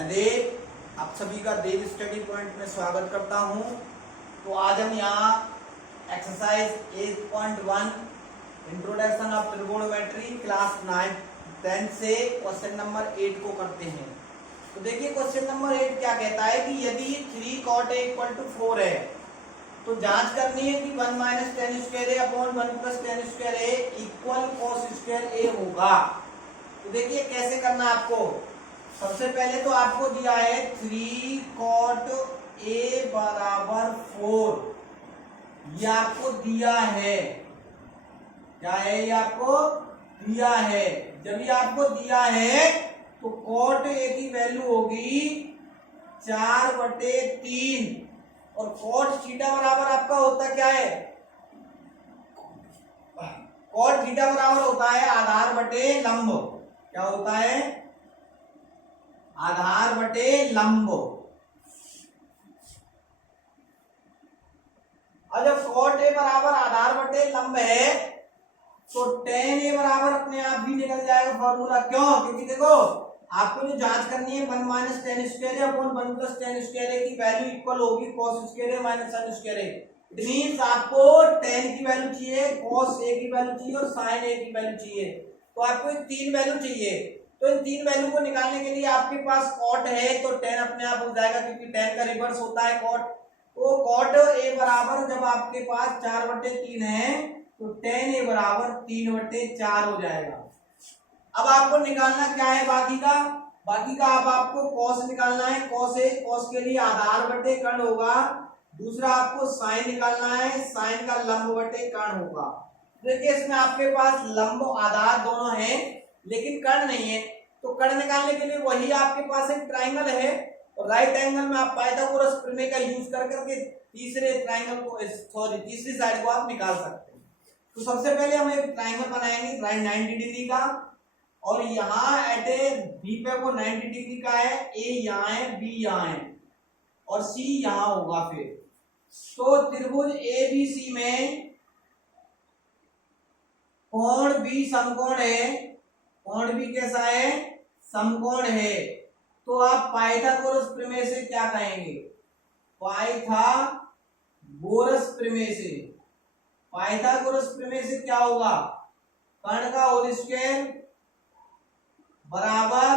मैं देव आप सभी का देव स्टडी पॉइंट में स्वागत करता हूं। तो आज हम यहाँ exercise 8.1 introduction of trigonometry class 9-10 से क्वेश्चन नंबर 8 को करते हैं। तो देखिए क्वेश्चन नंबर 8 क्या कहता है कि यदि 3 cot a = 4 है तो जांच करनी है कि 1 - tan square a upon 1 + tan square a equal cos square a होगा। तो देखिए कैसे करना है आपको। सबसे पहले तो आपको दिया है 3 cot a = 4, ये आपको दिया है। क्या है? ये आपको दिया है। जब ये आपको दिया है तो cot a की वैल्यू होगी 4/3 और cot थीटा बराबर आपका होता क्या है? cot थीटा बराबर होता है आधार बटे लंब। क्या होता है? आधार बटे लंब। और जब cot a बराबर आधार बटे लंब है तो tan a बराबर अपने आप ही निकल जाएगा फॉर्मूला। क्यों? क्योंकि देखो आपको जो जांच करनी है 1 - tan square a upon 1 + tan square a की वैल्यू इक्वल होगी cos square a - sin square a। It means आपको tan की वैल्यू चाहिए, cos a की वैल्यू चाहिए और sin a की वैल्यू चाहिए। तो आपको ये तीन वैल्यू चाहिए। तो इन तीन वैल्यू को निकालने के लिए आपके पास cot है तो tan अपने आप हो जाएगा क्योंकि tan का रिवर्स होता है cot। तो cot a बराबर जब आपके पास 4/3 है तो tan a बराबर 3/4 हो जाएगा। अब आपको निकालना क्या है बाकी का? बाकी का अब आपको cos निकालना है। cos के लिए आधार बटे कर्ण होगा। दूसरा आपको sin निकालना है, sin का लंब बटे कर्ण होगा। देखिए इसमें आपके पास लंब आधार दोनों हैं लेकिन कर्ण नहीं है। तो कर्ण निकालने के लिए वही आपके पास एक ट्राइंगल है और राइट एंगल में आप पाइथागोरस प्रमेय का यूज कर करके तीसरे ट्राइंगल को तीसरी साइड को आप निकाल सकते हैं। तो सबसे पहले हम एक ट्राइंगल बनाएंगे 90 डिग्री का और यहाँ एट ए बी पे वो 90 डिग्री का है। ए यहाँ है, बी यहाँ है और सी यहाँ होगा। फिर तो त्रिभुज ABC में कोण B समकोण है। कोण B कैसा है? समकोण है। तो आप पाइथागोरस प्रमेय से क्या कहेंगे? पाइथागोरस प्रमेय से। पाइथागोरस प्रमेय से क्या होगा? कर्ण का होल स्क्वायर बराबर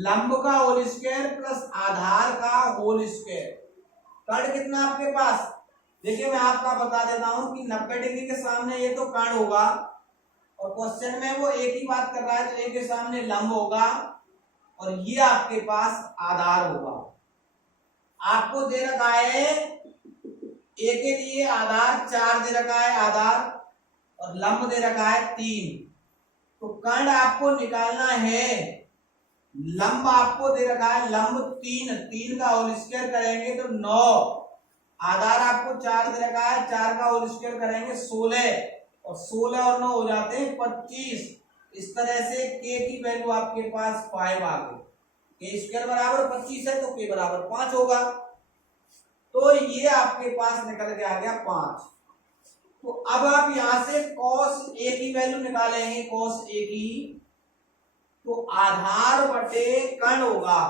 लंब का होल स्क्वायर प्लस आधार का होल स्क्वायर। कर्ण कितना आपके पास? देखिए मैं आपका बता देता हूं कि 90 डिग्री के सामने ये तो कर्ण होगा और क्वेश्चन में वो एक ही बात कर रहा है तो ए के सामने लंब होगा और ये आपके पास आधार होगा। आपको दे रखा है ए के लिए आधार 4 दे रखा है आधार और लंब दे रखा है 3। तो कर्ण आपको निकालना है। लंब आपको दे रखा है लंब 3 का होल स्क्वायर करेंगे तो 9। आधार आपको 4 दे रखा है, 4 का होल स्क्वायर करेंगे 16 और 16 और 9 हो जाते हैं 25। इस तरह से k की वैल्यू आपके पास 5 आ गई। k स्क्वायर बराबर 25 है तो k बराबर 5 होगा। तो ये आपके पास निकल के आ गया 5। तो अब आप यहां से cos a की वैल्यू निकालेंगे। cos a की तो आधार बटे कर्ण होगा।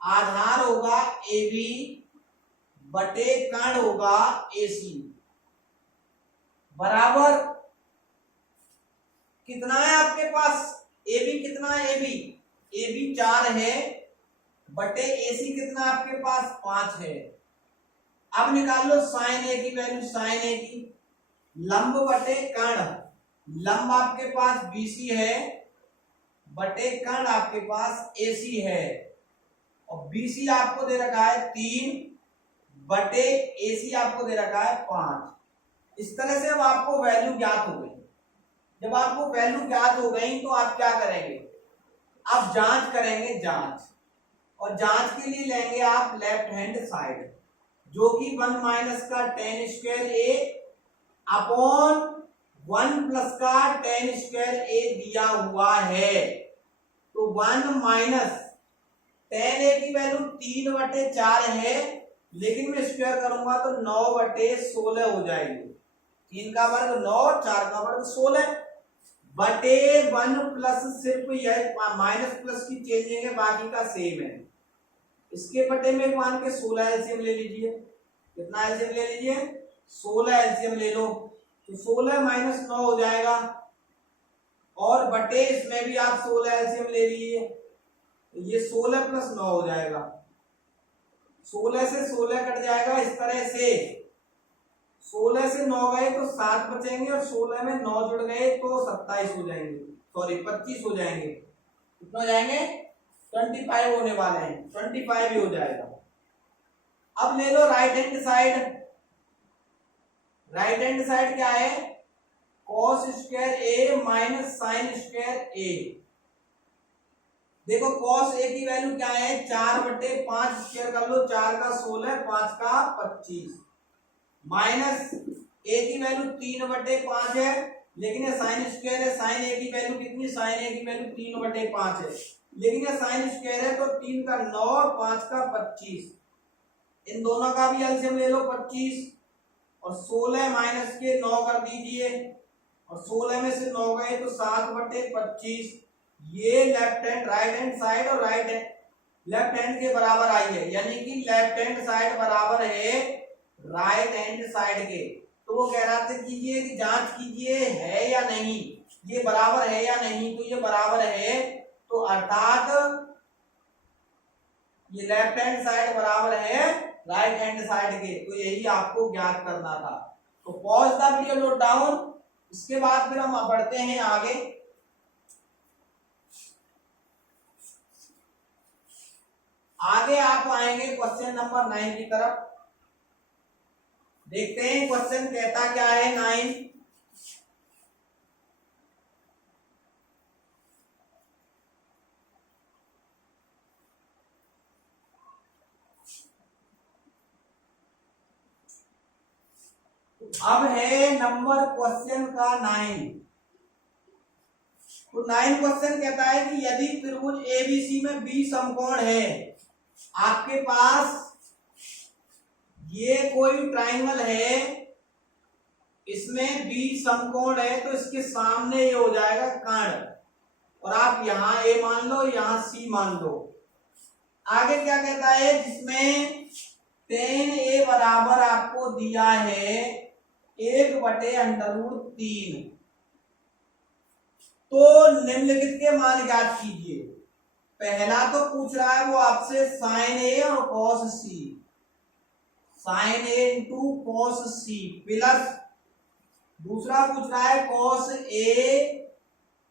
आधार होगा AB बटे कर्ण होगा AC बराबर कितना है आपके पास? AB कितना है? AB 4 है बटे AC कितना आपके पास? 5 है। अब निकाल लो sin A की वैल्यू। sin A की लंब बटे कर्ण। लंब आपके पास BC है बटे कर्ण आपके पास AC है और BC आपको दे रखा है 3 बटे AC आपको दे रखा है 5। इस तरह से अब आपको वैल्यू ज्ञात हो गई। जब आपको वैल्यू ज्ञात हो गई तो आप क्या करेंगे? आप जांच करेंगे। जांच और जांच के लिए लेंगे आप लेफ्ट हैंड साइड जो कि 1 - का tan स्क्वायर a अपॉन 1 + का tan स्क्वायर a दिया हुआ है। तो 1 - tan a की वैल्यू 3/4 है लेकिन मैं स्क्वायर करूंगा तो 9/16 हो जाएगी। 3 का वर्ग 9, 4 का वर्ग 16। बटे 1 प्लस सिर्फ यह माइनस प्लस की चेंजिंग है, बाकी का सेम है। इसके बटे में मान के 16 एलसीएम ले लीजिए। कितना एलसीएम ले लीजिए? 16 एलसीएम ले लो, तो 16 माइनस 9 हो जाएगा, और बटे इसमें भी आप 16 एलसीएम ले लीजिए, ये 16 प्लस 9 हो जाएगा। 16 से 16 कट जाएगा इस तरह से, 16 से 9 गए तो 7 बचेंगे, और 16 में 9 जुड़ गए तो 27 हो जाएंगे, सॉरी 25 हो जाएंगे। कितना हो जाएंगे? 25 होने वाले हैं, 25 ही हो जाएगा। अब ले लो right hand side. Right hand side क्या है? Cos square A minus sine square A. देखो कॉस ए की वैल्यू क्या है? 4/5 स्क्वायर कर लो, 4 का 16, 5 का 25, माइनस ए की वैल्यू 3/5 है, लेकिन ये साइन स्क्वायर है, साइन ए की वैल्यू कितनी? साइन ए की वैल्यू 3/5 है, लेकिन ये साइन स्क्वायर है तो 3 का 9, 5 का 25, इन दोनों का भी एलसीएम ले लो 25, और 16 माइनस के 9 कर दीजिए, और 16 में से 9 गए तो 7/25। ये left hand right hand side और राइट हैंड लेफ्ट हैंड के बराबर आई है, यानी कि लेफ्ट हैंड साइड बराबर है राइट हैंड साइड के। तो वो कह रहा था कीजिए कि जांच कीजिए है या नहीं, ये बराबर है या नहीं, तो ये बराबर है, तो अर्थात ये लेफ्ट हैंड साइड बराबर है राइट हैंड साइड के, तो यही आपको ज्ञात करना था। तो pause the video, note down. इसके बाद फिर हम बढ़ते हैं आगे। आगे आप आएंगे क्वेश्चन नंबर 9 की तरफ। देखते हैं क्वेश्चन कहता क्या है 9। अब है नंबर क्वेश्चन का 9। तो 9 क्वेश्चन कहता है कि यदि त्रिभुज एबीसी में बी समकोण है, आपके पास ये कोई ट्राइंगल है, इसमें बी समकोण है, तो इसके सामने ये हो जाएगा कर्ण, और आप यहां ए मान लो, यहां सी मान लो। आगे क्या कहता है? जिसमें tan ए बराबर आपको दिया है 1/√3, तो निम्नलिखित के मान ज्ञात कीजिए। पहला तो पूछ रहा है वो आपसे साइन ए और cos C, sign A into cos C, plus दूसरा पूछ रहा है cos A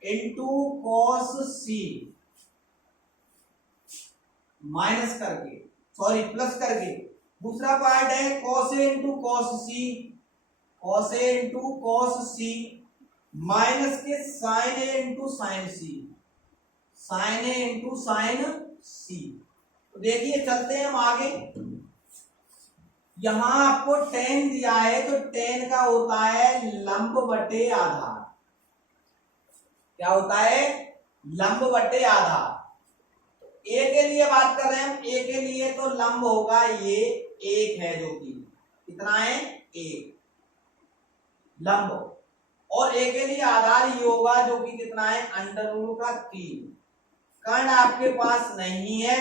into cos C, minus करके, सॉरी प्लस करके। दूसरा पार्ट है cos A into cos C, cos A into cos C, minus के sign A into sine C, sign A into sine सी। तो देखिए चलते हैं हम आगे। यहां आपको tan दिया है, तो tan का होता है लंब बटे आधार। क्या होता है? लंब बटे आधार। ए के लिए बात कर रहे हैं हम, ए के लिए तो लंब होगा ये 1 है, जो कि कितना है? 1 लंब, और ए के लिए आधार ये होगा जो कि कितना है? √3। कर्ण आपके पास नहीं है,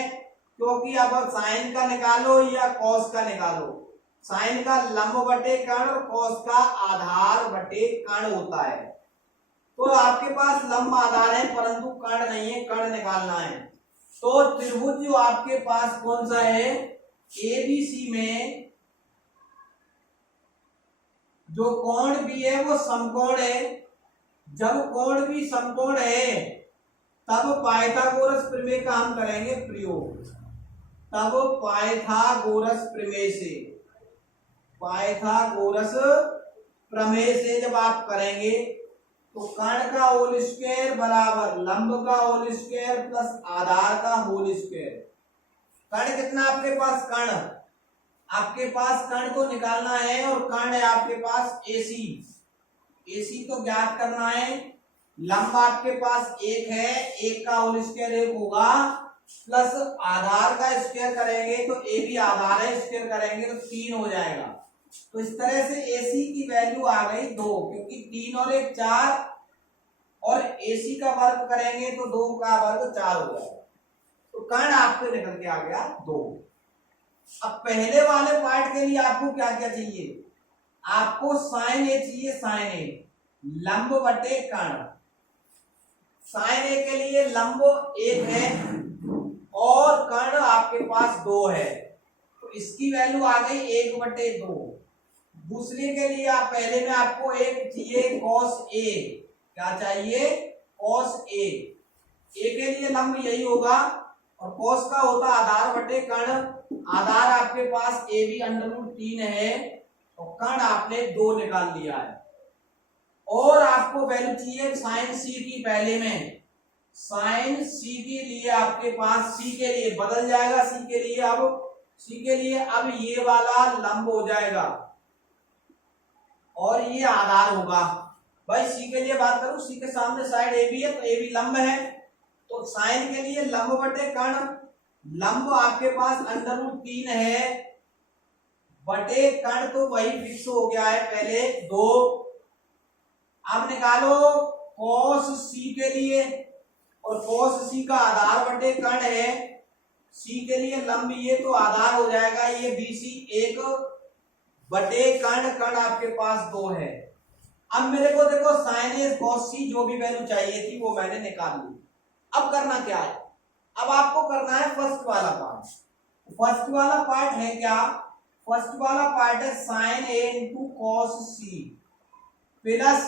क्योंकि अब साइन का निकालो या कॉस का निकालो, साइन का लंब बटे कर्ण और कॉस का आधार बटे कर्ण होता है। तो आपके पास लंब आधार है परंतु कर्ण नहीं है, कर्ण निकालना है। तो त्रिभुज जो आपके पास कौन सा है? एबीसी में जो कोण भी है वो समकोण है। जब कोण भी समकोण है तब पाइथागोरस प्रमेय का हम करेंगे प्रयोग। तब पाइथागोरस प्रमेय से, पाइथागोरस प्रमेय से जब आप करेंगे तो कर्ण का होल स्क्वायर बराबर लंब का होल स्क्वायर प्लस आधार का होल स्क्वायर। कर्ण कितना आपके पास? कर्ण आपके पास कर्ण को निकालना है, और कर्ण है आपके पास AC, AC तो ज्ञात करना है। लंब आपके पास 1 है, 1 का होल स्क्वायर 1 होगा, प्लस आधार का स्क्वायर करेंगे तो ए भी आधार है, स्क्वायर करेंगे तो 3 हो जाएगा। तो इस तरह से AC की वैल्यू आ गई 2, क्योंकि 3 और 1 4, और AC का वर्ग करेंगे तो 2 का वर्ग 4 हो जाएगा, तो कर्ण आपके निकल के आ गया 2। अब पहले वाले पार्ट के लिए आपको क्या क्या चाहिए, आपको साइन ए चाहिए, साइन ए लंब बटे कर्ण। साइन ए के लिए लंब 1 है और कर्ण आपके पास 2 है, तो इसकी वैल्यू आ गई 1/2। दूसरे के लिए आप पहले में आपको एक चाहिए cos a, क्या चाहिए cos a। a के लिए लंब यही होगा और cos का होता आधार बटे कर्ण। आधार आपके पास a भी √3 है और कर्ण आपने 2 निकाल लिया है। और आपको वैल्यू चाहिए साइन c की, पहले में साइन c के लिए आपके पास c के लिए बदल जाएगा, c के लिए अब ये वाला लंब हो जाएगा और ये आधार होगा। भाई c के लिए बात करूं, c के सामने साइड ए बी है तो ए बी लंब है, तो साइन के लिए लंब बटे कर्ण, लंब आपके पास √3 है बटे कर्ण, तो वही फिक्स हो गया है पहले 2। अब निकालो cos c के लिए, और cos c का आधार बटे कर्ण है, c के लिए लंब ये तो आधार हो जाएगा ये BC 1 बटे कर्ण, कर्ण आपके पास 2 है। अब मेरे को देखो साइन ए cos c जो भी वैल्यू चाहिए थी वो मैंने निकाल ली। अब करना क्या है, अब आपको करना है फर्स्ट वाला पार्ट। फर्स्ट वाला पार्ट है क्या, फर्स्ट वाला पार्ट है sine A into cos C plus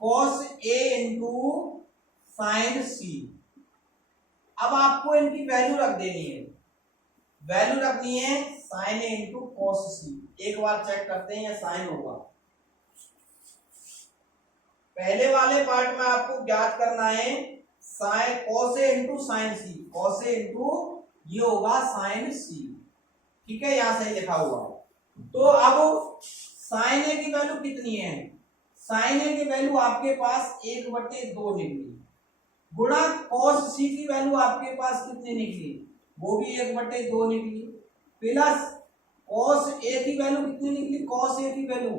cos A into sine C. अब आपको इनकी वैल्यू रख देनी है, वैल्यू रखनी है साइन ए इंटू कॉस सी। एक बार चेक करते हैं या साइन होगा। पहले वाले पार्ट में आपको ज्ञात करना है sine cos A into sine C, cos A into ये होगा साइन सी, ठीक है, यहां सही लिखा हुआ है। तो अब साइन ए की वैल्यू कितनी है, साइन ए की वैल्यू आपके पास 1/2 निकली, गुणा कॉस सी की वैल्यू आपके पास कितनी निकली, वो भी 1/2 निकली, प्लस कॉस ए की वैल्यू कितनी निकली, कॉस ए की वैल्यू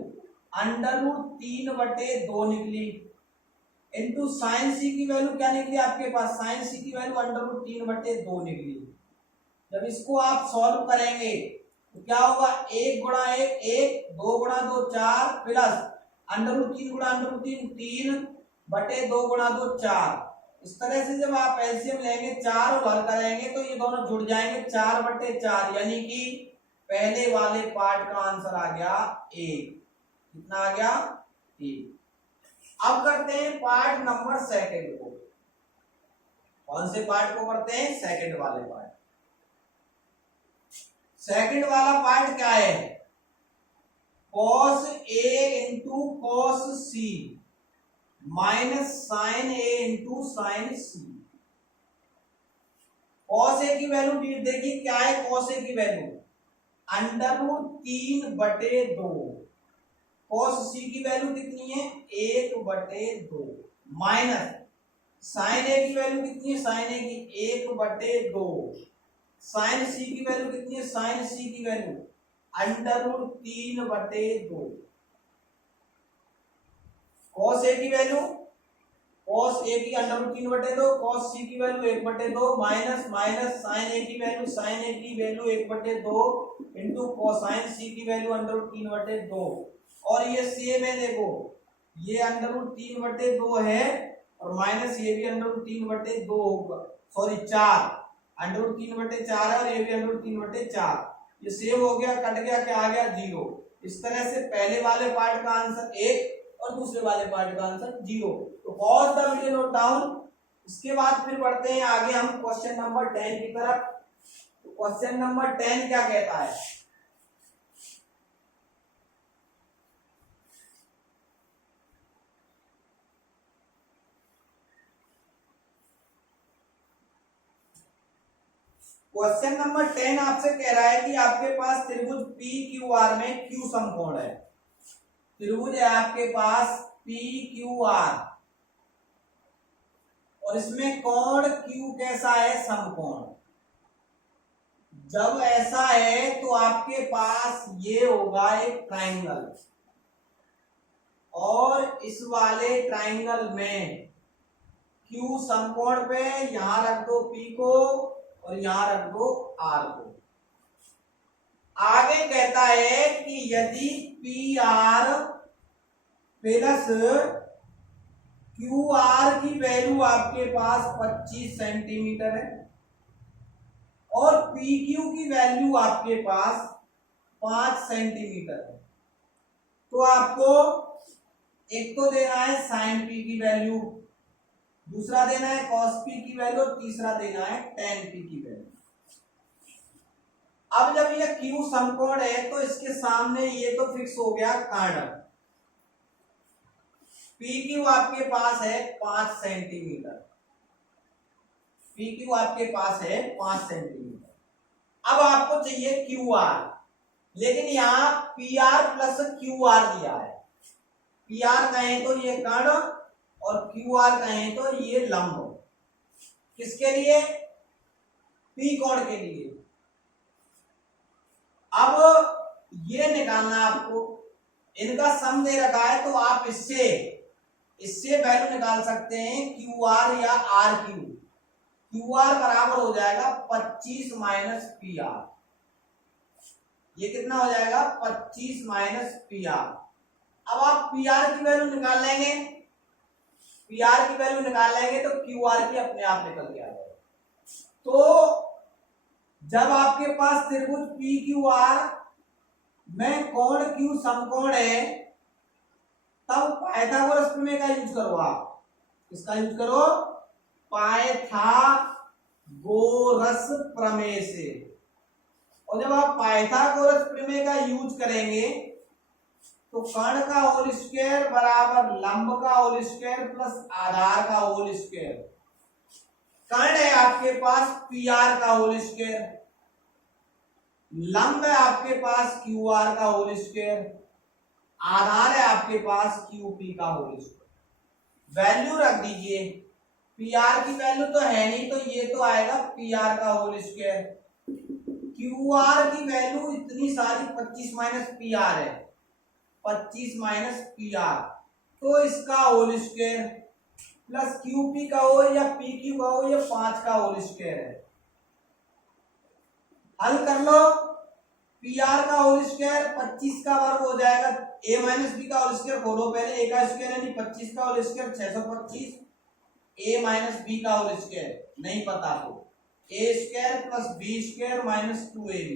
√3/2 निकली, इंटू साइन सी की वैल्यू क्या निकली आपके पास, साइन सी की वैल्यू √3/2 निकली। जब इसको आप सॉल्व करेंगे तो क्या होगा, 1 गुणा 1 1, 2 गुणा 2 4, प्लस √3 गुणा √3 3/2 गुणा 2 4। इस तरह से जब आप एलसीएम लेंगे 4 और हल करेंगे तो ये दोनों जुड़ जाएंगे 4/4, यानी कि पहले वाले पार्ट का आंसर आ गया 1। कितना आ गया, 1। अब करते हैं पार्ट नंबर सेकंड को। कौन से पार्ट को करते हैं, सेकंड वाले पार्ट। सेकंड वाला पार्ट क्या है, cos a into cos C minus sine A into sine C. cos a की वैल्यू देखिए क्या है, cos a की वैल्यू √3/2, cos c की वैल्यू कितनी है 1/2, माइनस साइन ए की वैल्यू कितनी है, साइन ए की 1/2, साइन सी की वैल्यू कितनी है, साइन सी की वैल्यू √3/2, cos a की वैल्यू, cos a की √3/2, cos c की value 1/2, minus minus sine a की वैल्यू, साइन a की वैल्यू 1/2 इंटू कोसाइन c की वैल्यू √3/2, और ये सेम है, देखो ये √3/2 है और माइनस ये भी √3/2 होगा, सॉरी 4, √3/4 है और ये भी √3/4, ये सेव हो गया, कट गया, क्या आ गया 0। इस तरह से पहले वाले पार्ट का आंसर 1 और दूसरे वाले पार्ट का आंसर 0। तो pause the video, note down. इसके बाद फिर बढ़ते हैं आगे हम क्वेश्चन नंबर 10 की तरफ। तो क्वेश्चन नंबर 10 क्या कहता है, क्वेश्चन नंबर 10 आपसे कह रहा है कि आपके पास त्रिभुज PQR में Q समकोण है। त्रिभुज है आपके पास PQR और इसमें कोण Q कैसा है, समकोण। जब ऐसा है तो आपके पास ये होगा एक ट्राइंगल और इस वाले ट्राइंगल में क्यू समकोण पे यहां रख दो P को और यहां रख दो R को। आगे कहता है कि यदि PR प्लस QR की वैल्यू आपके पास 25 सेंटीमीटर है और PQ की वैल्यू आपके पास 5 सेंटीमीटर है, तो आपको एक तो देना है sin P की वैल्यू, दूसरा देना है cos P की वैल्यू और तीसरा देना है tan P की वैल्यू। अब जब ये Q समकोण है तो इसके सामने ये तो फिक्स हो गया कर्ण। PQ आपके पास है 5 सेंटीमीटर, PQ आपके पास है 5 सेंटीमीटर। अब आपको चाहिए QR, लेकिन यहां PR प्लस QR दिया है। PR कहें तो ये कर्ण और QR कहें तो ये लंब। किसके लिए? P कोण के लिए। अब ये निकालना आपको, इनका सम दे रखा है तो आप इससे वैल्यू निकाल सकते हैं QR या RQ। QR बराबर हो जाएगा 25 माइनस PR। ये कितना हो जाएगा? 25 माइनस PR। अब आप PR की वैल्यू निकाल लेंगे, PR की वैल्यू निकाल लेंगे तो QR की अपने आप निकल के आ जाएगा। तो जब आपके पास त्रिभुज PQR में कोण Q समकोण है तब पाइथागोरस प्रमेय का यूज करो। आप इसका यूज करो पाइथागोरस प्रमेय से। और जब आप पाइथागोरस प्रमेय का यूज करेंगे तो कर्ण का होल स्क्वायर बराबर लंब का होल स्क्वायर प्लस आधार का होल स्क्वायर। कर्ण है आपके पास PR का होल स्क्वायर, लंब है आपके पास QR का होल स्क्वायर, आधार है आपके पास QP का होल स्क्वायर। वैल्यू रख दीजिए, PR की वैल्यू तो है नहीं तो ये तो आएगा PR का होल स्क्वायर। QR की वैल्यू इतनी सारी 25 माइनस PR है, 25 माइनस PR, तो इसका होल स्क्वायर प्लस QP का हो या PQ का हो, ये 5 का होल स्क्वायर है। हल कर लो, PR का होल स्क्वायर 25 का वर्ग हो जाएगा, A माइनस B का होल स्क्वायर खोलो पहले, A का स्क्वायर यानी 25 का whole square 625, A minus B का होल स्क्वायर नहीं पता तो A square plus B square minus 2AB,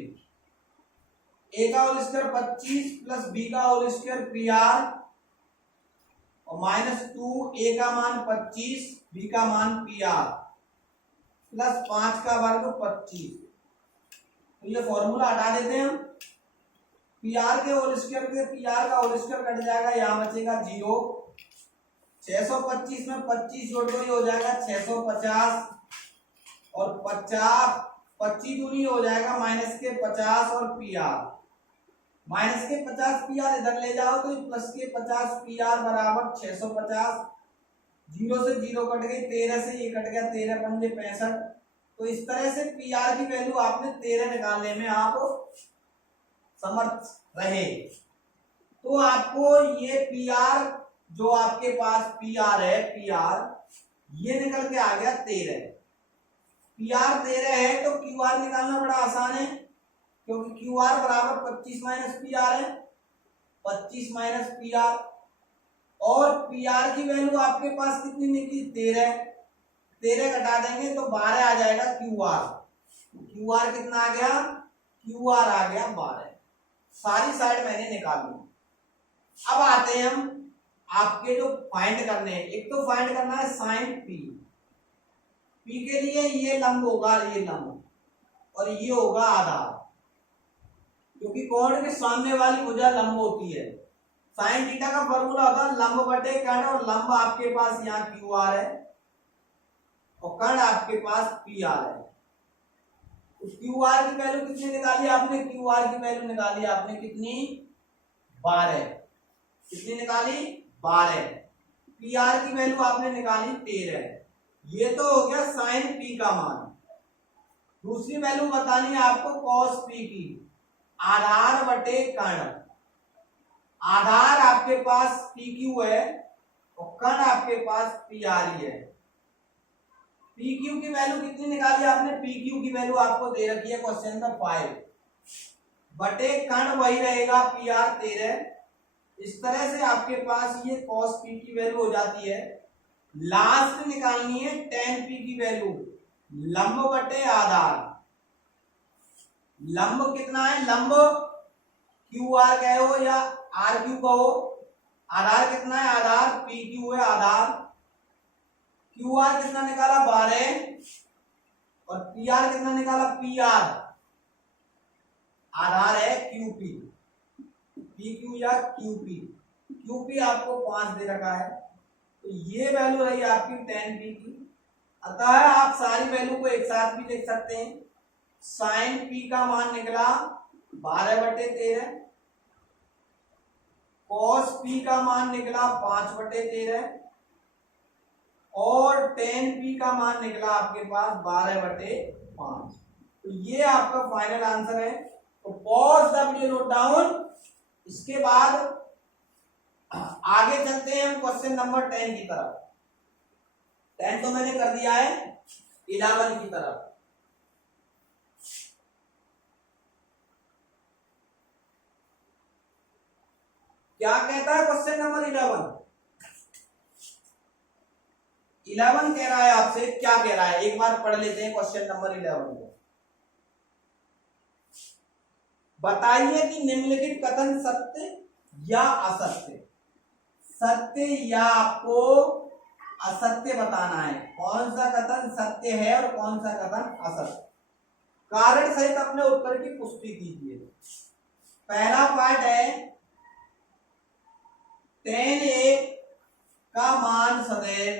A का होल स्क्वायर 25 प्लस B का होल स्क्वायर PR और माइनस 2, A का मान 25, B का मान PR प्लस 5 का वर्ग 25। तो ये फॉर्मूला हटा देते हैं हम। PR के होल स्क्वायर के PR का होल स्क्वायर कट जाएगा, यहां बचेगा 0। 625 में 25 जोड़ दो, ये हो जाएगा 650 और 50, 25 दूनी हो जाएगा माइनस के 50 और PR माइनस के 50 PR इधर ले जाओ तो प्लस के 50 PR बराबर 650। 0 से 0 कट गई, 13 से ये कट गया, 13 पंजे 65। तो इस तरह से PR की वैल्यू आपने 13 निकालने में आप समर्थ रहे। तो आपको ये PR जो आपके पास PR है, PR ये निकल के आ गया 13। PR 13 है तो QR निकालना बड़ा आसान है, क्योंकि QR बराबर 25 माइनस PR है, 25 माइनस PR और PR की वैल्यू आपके पास कितनी निकली? 13। 13 घटा देंगे तो 12 आ जाएगा QR। QR कितना आ गया? QR आ गया 12। सारी साइड मैंने निकाल ली। अब आते हैं हम आपके जो फाइंड करने हैं। एक तो फाइंड करना है साइन P। P के लिए ये लंब होगा, ये लंब, और ये होगा आधार, क्योंकि कोण के सामने वाली भुजा लंब होती है। साइन थीटा का फॉर्मूला होता है लंब बटे कर्ण, और लंब आपके पास यहाँ QR है और कर्ण आपके पास PR है। तो QR की वैल्यू कितनी निकाली आपने? QR की वैल्यू निकाली आपने कितनी? 12। कितनी निकाली? 12। PR की वैल्यू आपने निकाली 13। ये तो हो गया साइन P का मान। दूसरी वैल्यू बतानी है आपको cos P की, आधार बटे कर्ण। आधार आपके पास PQ है और कर्ण आपके पास PR ही है। पी क्यू की वैल्यू कितनी निकाली आपने? पी क्यू की वैल्यू आपको दे रखी है क्वेश्चन में 5 बटे कण वही रहेगा पी आर 13। इस तरह से आपके पास ये cos p की वैल्यू हो जाती है। लास्ट निकालनी है tan p की वैल्यू, लंब बटे आधार। लंब कितना है? लंब क्यू आर कहो या आर क्यू कहो। आधार कितना है? आधार पी क्यू है आधार। क्यू आर कितना निकाला? 12 और पी आर कितना निकाला? पी आर आधार है क्यूपी, पी क्यू या क्यूपी। क्यूपी आपको 5 दे रखा है, तो ये वैल्यू रही आपकी tan p की। अतः आप सारी वैल्यू को एक साथ भी लिख सकते हैं। sin p का मान निकला 12/13, cos p का मान निकला 5/13 और tan p का मान निकला आपके पास 12/5। तो ये आपका फाइनल आंसर है। तो pause the video, note down. इसके बाद आगे चलते हैं हम क्वेश्चन नंबर 10 की तरफ। 10 तो मैंने कर दिया है, 11 की तरफ। क्या कहता है क्वेश्चन नंबर 11? 11 कह रहा है आपसे, क्या कह रहा है एक बार पढ़ लेते हैं क्वेश्चन नंबर 11 को। बताइए कि निम्नलिखित कथन सत्य या असत्य। सत्य या आपको असत्य बताना है। कौन सा कथन सत्य है और कौन सा कथन असत्य। कारण सहित अपने उत्तर की पुष्टि कीजिए। पहला पार्ट है tan a का मान सदैव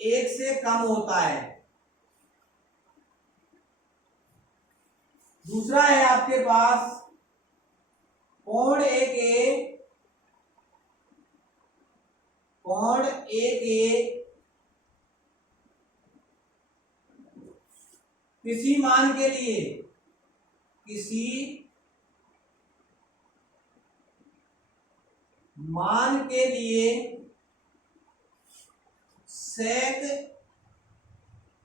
एक से कम होता है। दूसरा है आपके पास कोण एक किसी मान के लिए, किसी मान के लिए sec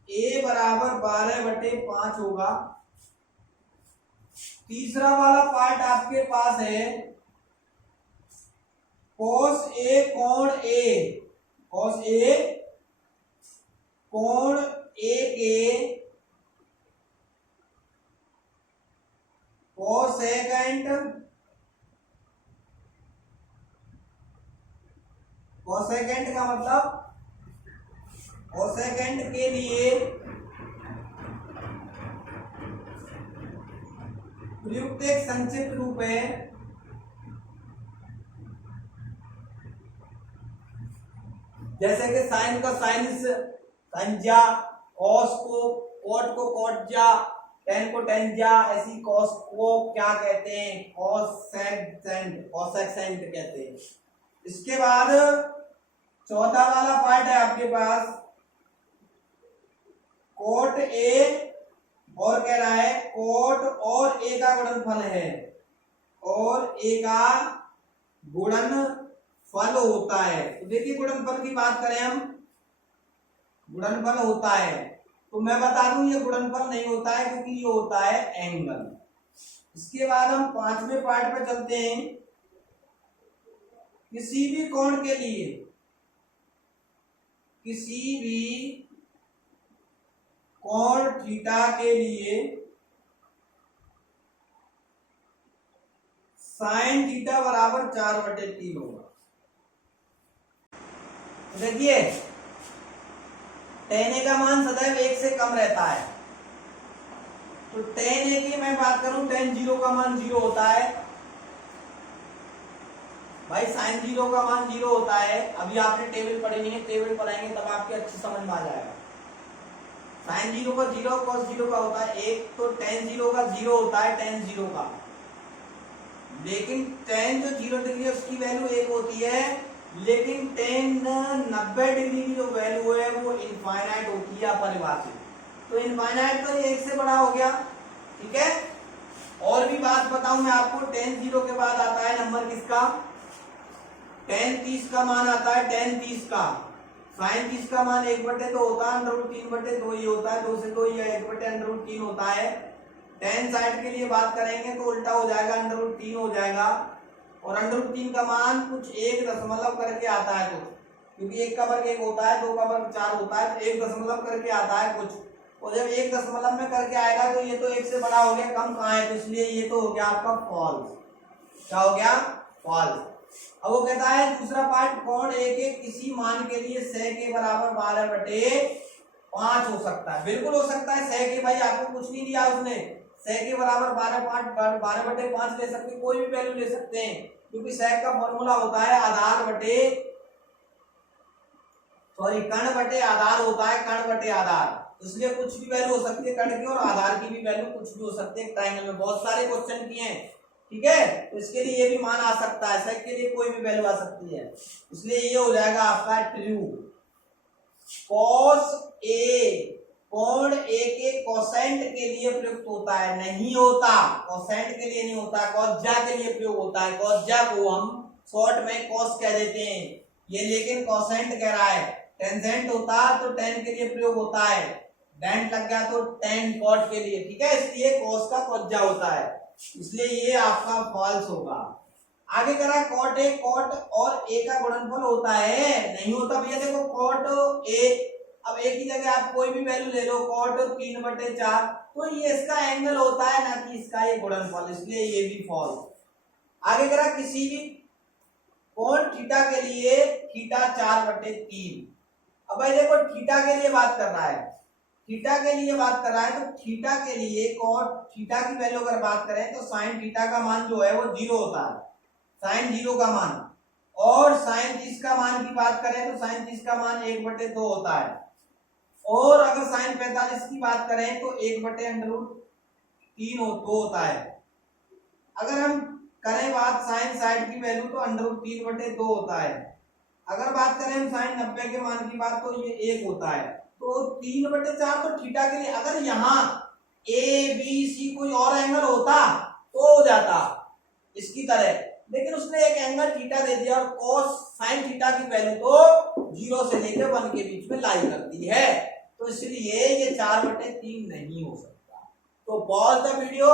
a बराबर 12/5 होगा। तीसरा वाला पार्ट आपके पास है cos a कोण a, cos a कोण a के कोसेकेंट, कोसेकेंट का मतलब कोसेकेंट के लिए प्रयुक्त एक संक्षिप्त रूप है। जैसे कि साइन का साइंस संज्ञा, कॉस को कॉट को कॉट जा, टेन को टेन जा, ऐसी कॉस को क्या कहते हैं? कोसेक्सेंट, कोसेक्सेंट कहते हैं। इसके बाद चौथा वाला पार्ट है आपके पास कोट ए, और कह रहा है कोट और ए का गुणनफल है, और ए का गुणनफल होता है। तो देखिए गुणनफल की बात करें हम, गुणनफल होता है, तो मैं बता दूं ये गुणनफल नहीं होता है क्योंकि ये होता है एंगल। इसके बाद हम 5वें पार्ट पे चलते हैं। किसी भी कोण के लिए, किसी भी कोण थीटा के लिए साइन थीटा बराबर 4/3 होगा। देखिए tan a का मान सदैव 1 से कम रहता है, तो tan a की मैं बात करूं, tan 0 का मान 0 होता है भाई, sin 0 का मान 0 होता है। अभी आपने टेबल पढ़ी नहीं है, टेबल पढ़ाएंगे तब आपके अच्छी समझ में आ जाएगा। sin 0 का 0, cos 0 का होता है 1, तो tan 0 का 0 होता है tan 0 का। लेकिन tan जो 0 डिग्री है उसकी वैल्यू 1 होती है, लेकिन tan 90 डिग्री की जो वैल्यू है वो इनफाइनाइट होती है, अपरिभाषित। तो इनफाइनाइट तो ये 1 से बड़ा हो गया, ठीक है। और भी बात बताऊं मैं आपको, tan 0 के बाद आता है नंबर किसका? tan 30 का मान आता है tan 30 का, sin 30 का मान 1/2 होता है, √3/2 ही होता है, 2 से 2 ही 1/√3 होता है। tan साइड के लिए बात करेंगे तो उल्टा हो जाएगा, √3 हो जाएगा, और √3 का मान कुछ 1 दशमलव करके आता है कुछ, क्योंकि 1 का वर्ग 1 होता है, 2 का वर्ग 4 होता है, तो 1 दशमलव करके आता है कुछ, और जब 1 दशमलव में करके आएगा तो ये तो 1 से बड़ा हो गया, कम कहाँ है, तो इसलिए ये तो हो गया आपका फॉल्स। क्या हो गया? फॉल्स। अब वो कहता है दूसरा पार्ट, कोण ए के किसी मान के लिए सह के बराबर 12/5 हो सकता है। बिल्कुल हो सकता है, सह के, भाई आपको कुछ नहीं दिया उसने, सह के बराबर 12/5 ले सकते, कोई भी वैल्यू ले सकते हैं, क्योंकि सह का फॉर्मूला होता है कर्ण बटे आधार होता है, कर्ण बटे आधार, इसलिए कुछ भी वैल्यू हो सकती है, कर्ण की और आधार की भी वैल्यू कुछ भी हो सकती है। ट्रायंगल में बहुत सारे क्वेश्चन किए हैं, ठीक है, तो इसके लिए ये भी मान आ सकता है, सेक के लिए कोई भी वैल्यू आ सकती है, इसलिए ये हो जाएगा आपका ट्रू। कॉस ए, कोण ए के कोसेंट के लिए प्रयुक्त होता है, नहीं होता, कोसेंट के लिए नहीं होता, कॉस के लिए प्रयोग होता है। कॉस को हम शॉर्ट में कॉस कह देते हैं, ये लेकिन कोसेंट कह रहा है। टेंजेंट होता तो टेन के लिए प्रयोग होता है, डेंट लग गया तो टेन कॉट के लिए, ठीक है, इसलिए कॉस का कॉस होता है, इसलिए ये आपका फॉल्स होगा। आगे करा कॉट ए, कॉट और ए का गुणनफल होता है, नहीं होता भैया, देखो कॉट ए, अब ए की जगह आप कोई भी वैल्यू ले लो, कॉट 3/4, तो ये इसका एंगल होता है ना कि इसका ये गुणनफल, इसलिए ये भी फॉल्स। आगे करा किसी भी कोण थीटा के लिए थीटा 4/3, अब भाई देखो थीटा के लिए बात कर रहा है, थीटा के लिए बात कर रहा है, तो थीटा के लिए कॉट थीटा की वैल्यू अगर बात करें तो साइन थीटा का मान जो है वो 0 होता है, साइन 0 का मान, और साइन 30 का मान की बात करें तो साइन 30 का मान 1/2 होता है, और अगर साइन 45 की बात करें तो 1/√3 होता है। अगर हम करें बात साइन साइड की वैल्यू तो √3/2 होता है। अगर बात करें हम साइन 90 के मान की बात तो ये 1 होता है, तो 3/4 तो थीटा के लिए, अगर यहाँ ए बी सी कोई और एंगल होता तो हो जाता इसकी तरह, लेकिन उसने एक एंगल थीटा दे दिया और cos sin थीटा की वैल्यू तो 0 से लेकर 1 के बीच में लाई कर दी है, तो इसलिए ये 4/3 नहीं हो सकता। तो पॉज द वीडियो,